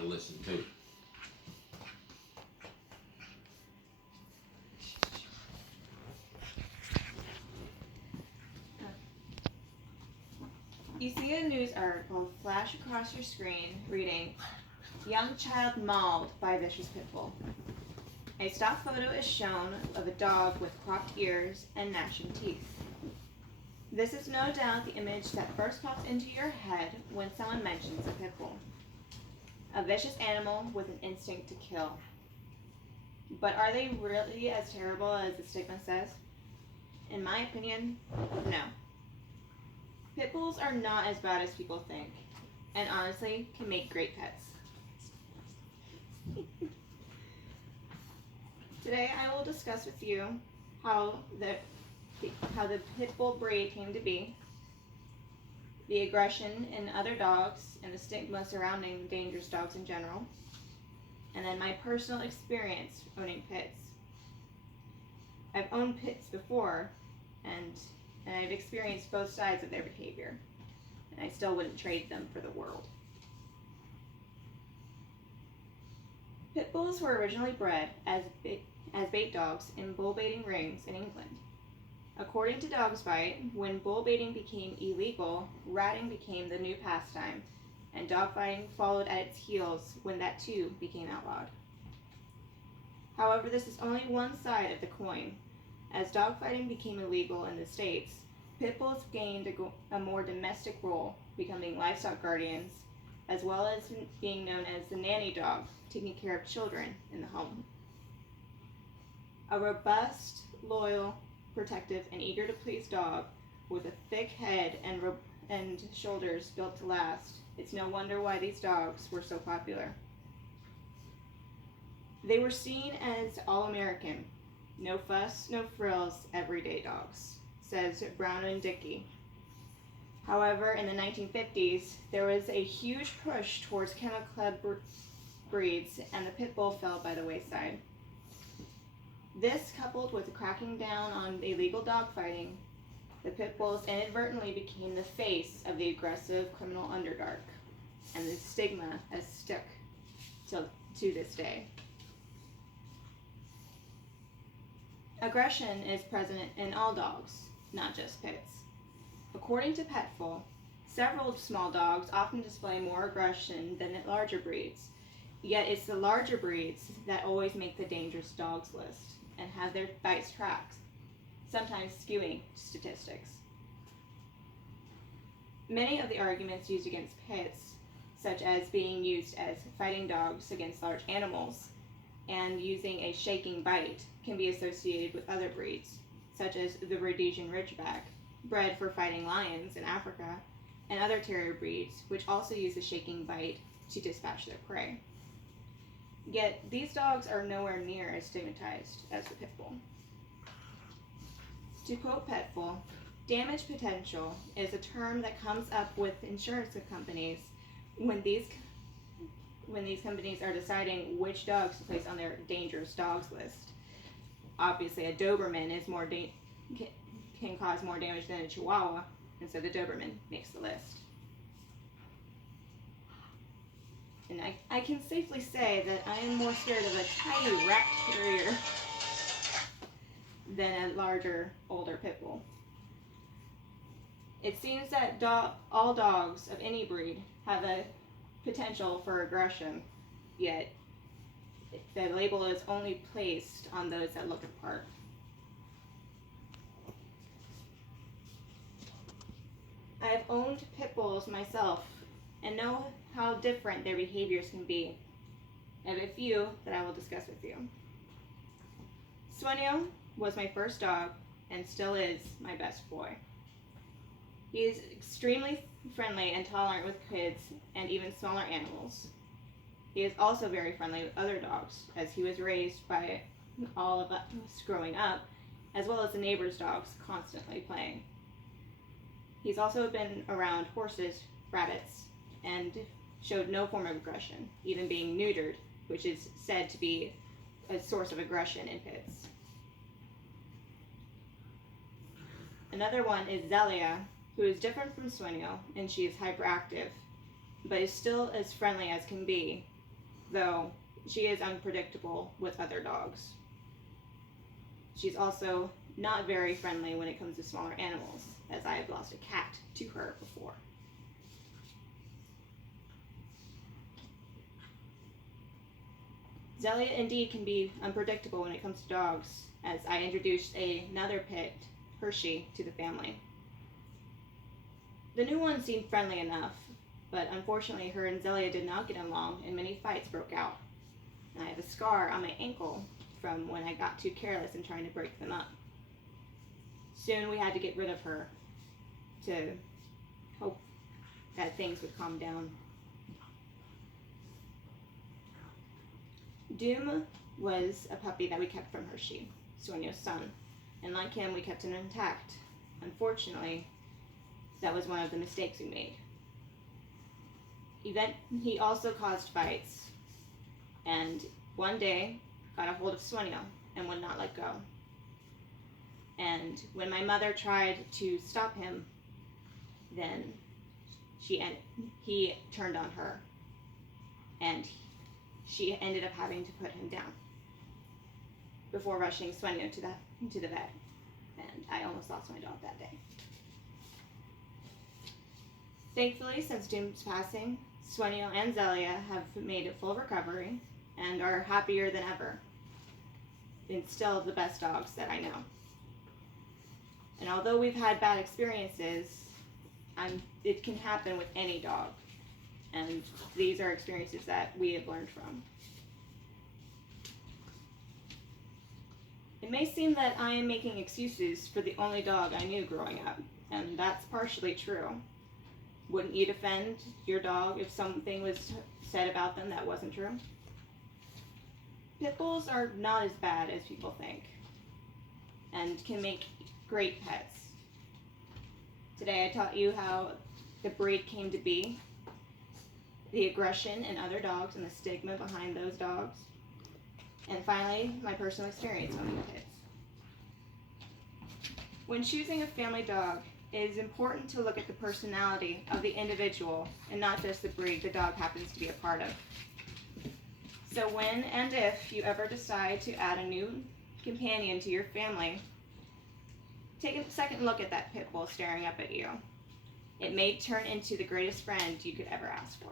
to listen to. You see a news article flash across your screen reading, "Young child mauled by vicious pit bull." A stock photo is shown of a dog with cropped ears and gnashing teeth. This is no doubt the image that first pops into your head when someone mentions a pit bull. A vicious animal with an instinct to kill. But are they really as terrible as the stigma says? In my opinion, no. Pit bulls are not as bad as people think, and honestly can make great pets. Today I will discuss with you how the pit bull breed came to be, the aggression in other dogs and the stigma surrounding dangerous dogs in general, and then my personal experience owning pits. I've owned pits before, and I've experienced both sides of their behavior, and I still wouldn't trade them for the world. Pit bulls were originally bred as bait dogs in bull baiting rings in England. According to Dog's Bite, when bull baiting became illegal, ratting became the new pastime, and dogfighting followed at its heels when that too became outlawed. However, this is only one side of the coin. As dogfighting became illegal in the States, pit bulls gained a more domestic role, becoming livestock guardians, as well as being known as the nanny dog, taking care of children in the home. A robust, loyal, protective, and eager to please dog with a thick head and shoulders built to last, it's no wonder why these dogs were so popular. They were seen as all-American, no fuss, no frills, everyday dogs, says Brown and Dickey. However, in the 1950s, there was a huge push towards kennel club breeds, and the pit bull fell by the wayside. This, coupled with cracking down on illegal dogfighting, the pit bulls inadvertently became the face of the aggressive criminal underdark, and the stigma has stuck to this day. Aggression is present in all dogs, not just pits. According to Petful, several small dogs often display more aggression than the larger breeds, yet it's the larger breeds that always make the dangerous dogs list and have their bites tracked, sometimes skewing statistics. Many of the arguments used against pits, such as being used as fighting dogs against large animals and using a shaking bite, can be associated with other breeds, such as the Rhodesian Ridgeback, bred for fighting lions in Africa, and other terrier breeds, which also use a shaking bite to dispatch their prey. Yet, these dogs are nowhere near as stigmatized as the pit bull. To quote Petful, damage potential is a term that comes up with insurance companies when these companies are deciding which dogs to place on their dangerous dogs list. Obviously, a Doberman is can cause more damage than a Chihuahua, and so the Doberman makes the list. And I can safely say that I am more scared of a tiny rat terrier than a larger, older pit bull. It seems that all dogs of any breed have a potential for aggression, yet the label is only placed on those that look apart. I have owned pit bulls myself and know how different their behaviors can be. I have a few that I will discuss with you. Swenio was my first dog and still is my best boy. He is extremely friendly and tolerant with kids and even smaller animals. He is also very friendly with other dogs, as he was raised by all of us growing up, as well as the neighbors' dogs constantly playing. He's also been around horses, rabbits, and showed no form of aggression, even being neutered, which is said to be a source of aggression in pits. Another one is Zelia, who is different from Swenio, and she is hyperactive, but is still as friendly as can be, though she is unpredictable with other dogs. She's also not very friendly when it comes to smaller animals, as I have lost a cat to her before. Zelia indeed can be unpredictable when it comes to dogs, as I introduced another pit, Hershey, to the family. The new one seemed friendly enough, but unfortunately her and Zelia did not get along and many fights broke out. And I have a scar on my ankle from when I got too careless in trying to break them up. Soon we had to get rid of her to hope that things would calm down. Doom was a puppy that we kept from Hershey, Sueño's son, and like him we kept him intact. Unfortunately, that was one of the mistakes we made. He also caused fights, and one day got a hold of Sueño and would not let go. And when my mother tried to stop him, then he turned on her, and she ended up having to put him down before rushing Sueño to the vet, and I almost lost my dog that day. Thankfully, since Doom's passing, Sueño and Zelia have made a full recovery and are happier than ever. And still the best dogs that I know. And although we've had bad experiences, it can happen with any dog. And these are experiences that we have learned from. It may seem that I am making excuses for the only dog I knew growing up, and that's partially true. Wouldn't you defend your dog if something was said about them that wasn't true? Pit bulls are not as bad as people think, and can make great pets. Today I taught you how the breed came to be, the aggression in other dogs and the stigma behind those dogs, and finally, my personal experience owning pits. When choosing a family dog, it is important to look at the personality of the individual and not just the breed the dog happens to be a part of. So when and if you ever decide to add a new companion to your family, take a second look at that pit bull staring up at you. It may turn into the greatest friend you could ever ask for.